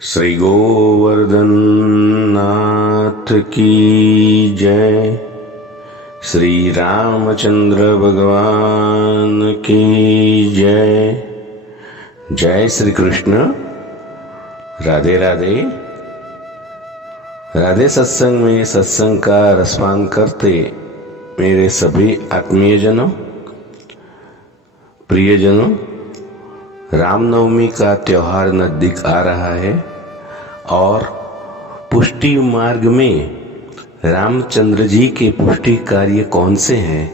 श्री गोवर्धन नाथ की जय। श्री रामचंद्र भगवान की जय। जय श्री कृष्ण। राधे राधे। राधे सत्संग में सत्संग का रसपान करते मेरे सभी आत्मीयजनों, प्रियजनों, रामनवमी का त्योहार नजदीक आ रहा है और पुष्टि मार्ग में रामचंद्र जी के पुष्टि कार्य कौन से हैं,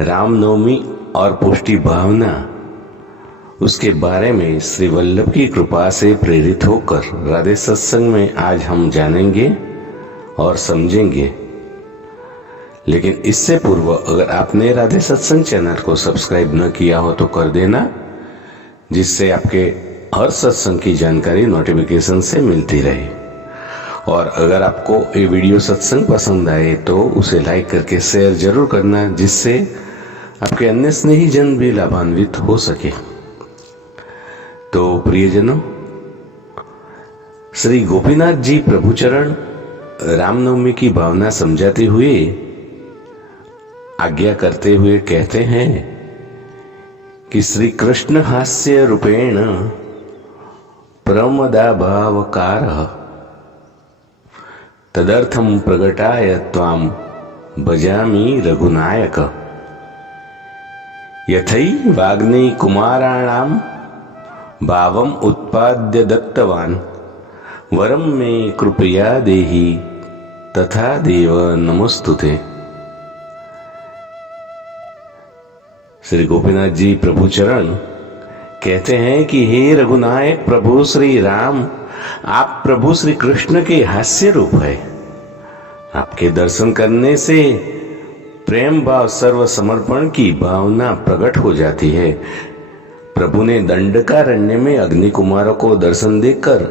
रामनवमी और पुष्टि भावना, उसके बारे में श्री वल्लभ की कृपा से प्रेरित होकर राधे सत्संग में आज हम जानेंगे और समझेंगे। लेकिन इससे पूर्व अगर आपने राधे सत्संग चैनल को सब्सक्राइब न किया हो तो कर देना, जिससे आपके हर सत्संग की जानकारी नोटिफिकेशन से मिलती रहे। और अगर आपको ये वीडियो सत्संग पसंद आए तो उसे लाइक करके शेयर जरूर करना, जिससे आपके अन्य स्नेही जन भी लाभान्वित हो सके। तो प्रियजनों, श्री गोपीनाथ जी प्रभुचरण रामनवमी की भावना समझाते हुए, आज्ञा करते हुए कहते हैं कि श्री कृष्ण हास्य रूपेण प्रमदाभावकार तदर्थम प्रगटाय त्वाम भजामि रघुनायक। यथै वाग्नी कुमाराणाम भावम उत्पाद्य दत्तवान वरम मे कृपया देहि तथा देव नमोस्तुते। श्री गोपीनाथ जी प्रभुचरण कहते हैं कि हे रघुनायक प्रभु श्री राम, आप प्रभु श्री कृष्ण के हास्य रूप है। आपके दर्शन करने से प्रेम भाव, सर्व समर्पण की भावना प्रकट हो जाती है। प्रभु ने दंडकारण्य में अग्नि कुमारों को दर्शन देकर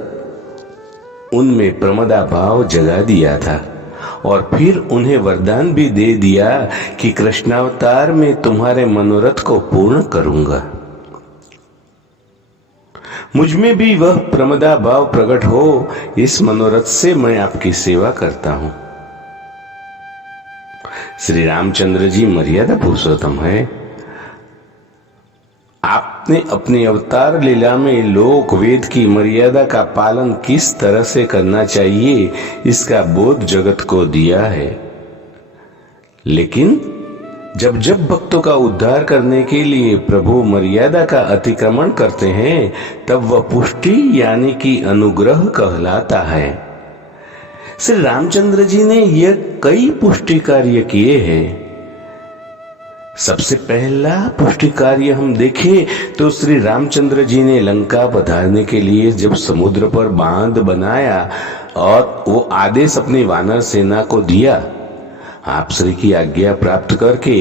उनमें प्रमदा भाव जगा दिया था और फिर उन्हें वरदान भी दे दिया कि कृष्णावतार में तुम्हारे मनोरथ को पूर्ण करूंगा। मुझ में भी वह प्रमदा भाव प्रकट हो, इस मनोरथ से मैं आपकी सेवा करता हूं। श्री रामचंद्र जी मर्यादा पुरुषोत्तम है। आपने अपनी अवतार लीला में लोक वेद की मर्यादा का पालन किस तरह से करना चाहिए, इसका बोध जगत को दिया है। लेकिन जब जब भक्तों का उद्धार करने के लिए प्रभु मर्यादा का अतिक्रमण करते हैं, तब वह पुष्टि यानी कि अनुग्रह कहलाता है। श्री रामचंद्र जी ने यह कई पुष्टि कार्य किए हैं। सबसे पहला पुष्टि कार्य हम देखें तो श्री रामचंद्र जी ने लंका पधारने के लिए जब समुद्र पर बांध बनाया और वो आदेश अपनी वानर सेना को दिया, आप श्री की आज्ञा प्राप्त करके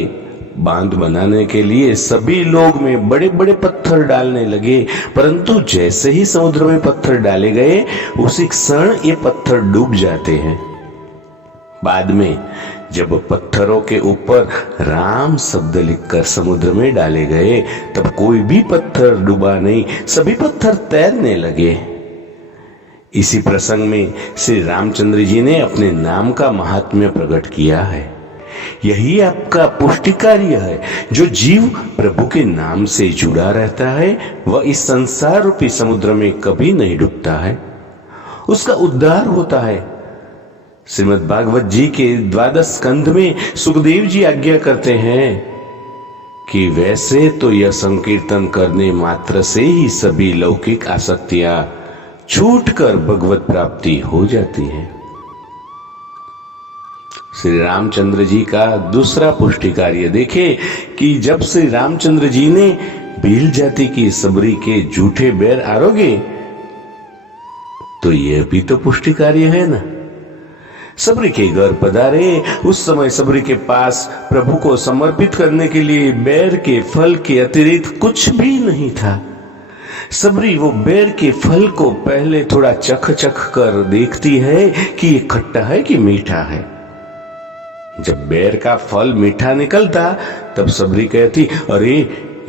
बांध बनाने के लिए सभी लोग में बड़े बड़े पत्थर डालने लगे। परंतु जैसे ही समुद्र में पत्थर डाले गए, उसी क्षण ये पत्थर डूब जाते हैं। बाद में जब पत्थरों के ऊपर राम शब्द लिखकर समुद्र में डाले गए, तब कोई भी पत्थर डूबा नहीं, सभी पत्थर तैरने लगे। इसी प्रसंग में श्री रामचंद्र जी ने अपने नाम का महात्म्य प्रकट किया है। यही आपका पुष्टि कार्य है। जो जीव प्रभु के नाम से जुड़ा रहता है, वह इस संसार रूपी समुद्र में कभी नहीं डूबता है, उसका उद्धार होता है। श्रीमद् भागवत जी के 12 स्कंध में सुखदेव जी आज्ञा करते हैं कि वैसे तो यह संकीर्तन करने मात्र से ही सभी लौकिक आसक्तियां छूटकर भगवत प्राप्ति हो जाती है। श्री रामचंद्र जी का दूसरा पुष्टि कार्य देखे कि जब श्री रामचंद्र जी ने भील जाति की सबरी के झूठे बैर आरोगे, तो यह भी तो पुष्टि कार्य है ना। सबरी के घर पधारे, उस समय सबरी के पास प्रभु को समर्पित करने के लिए बैर के फल के अतिरिक्त कुछ भी नहीं था। सबरी वो बैर के फल को पहले थोड़ा चख चख कर देखती है कि ये खट्टा है कि मीठा है। जब बैर का फल मीठा निकलता, तब सबरी कहती, अरे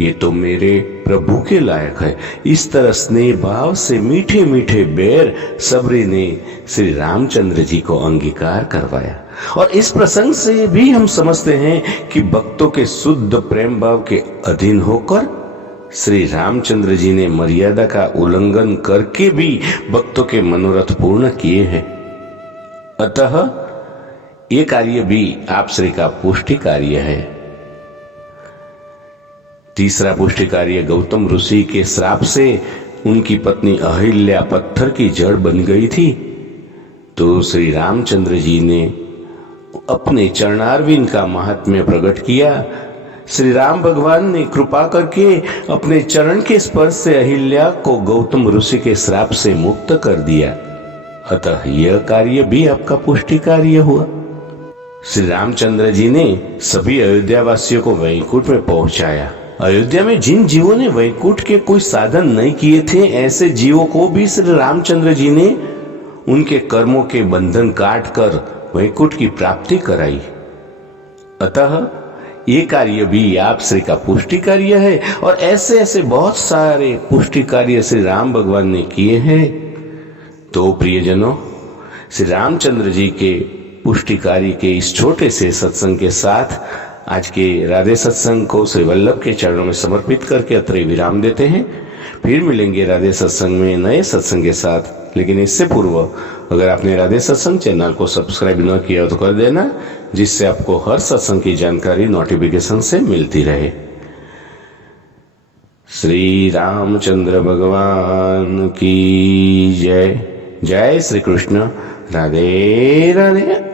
ये तो मेरे प्रभु के लायक है। इस तरह स्नेह भाव से मीठे मीठे बैर सबरी ने श्री रामचंद्र जी को अंगीकार करवाया। और इस प्रसंग से भी हम समझते हैं कि भक्तों के शुद्ध प्रेम भाव के अधीन होकर श्री रामचंद्र जी ने मर्यादा का उल्लंघन करके भी भक्तों के मनोरथ पूर्ण किए हैं। अतः ये कार्य भी आप श्री का पुष्टि कार्य है। तीसरा पुष्टि कार्य, गौतम ऋषि के श्राप से उनकी पत्नी अहिल्या पत्थर की जड़ बन गई थी, तो श्री रामचंद्र जी ने अपने चरणारविंद का महात्म्य प्रकट किया। श्री राम भगवान ने कृपा करके अपने चरण के स्पर्श से अहिल्या को गौतम ऋषि के श्राप से मुक्त कर दिया। अतः यह कार्य भी आपका पुष्टि कार्य हुआ। श्री रामचंद्र जी ने सभी अयोध्या वासियों को वैकुंठ में पहुंचाया। अयोध्या में जिन जीवों ने वैकुंठ के कोई साधन नहीं किए थे, ऐसे जीवों को भी श्री रामचंद्र जी ने उनके कर्मों के बंधन काट कर वैकुंठ की प्राप्ति कराई। अतः ये कार्य भी आप श्री का पुष्टि कार्य है। और ऐसे ऐसे बहुत सारे पुष्टि कार्य श्री राम भगवान ने किए हैं। तो प्रियजनों, श्री रामचंद्र जी के पुष्टि कार्य के इस छोटे से सत्संग के साथ आज के राधे सत्संग को श्री वल्लभ के चरणों में समर्पित करके अत्र विराम देते हैं। फिर मिलेंगे राधे सत्संग में नए सत्संग के साथ। लेकिन इससे पूर्व अगर आपने राधे सत्संग चैनल को सब्सक्राइब न किया तो कर देना, जिससे आपको हर सत्संग की जानकारी नोटिफिकेशन से मिलती रहे। श्री रामचंद्र भगवान की जय। जय श्री कृष्ण। राधे राधे।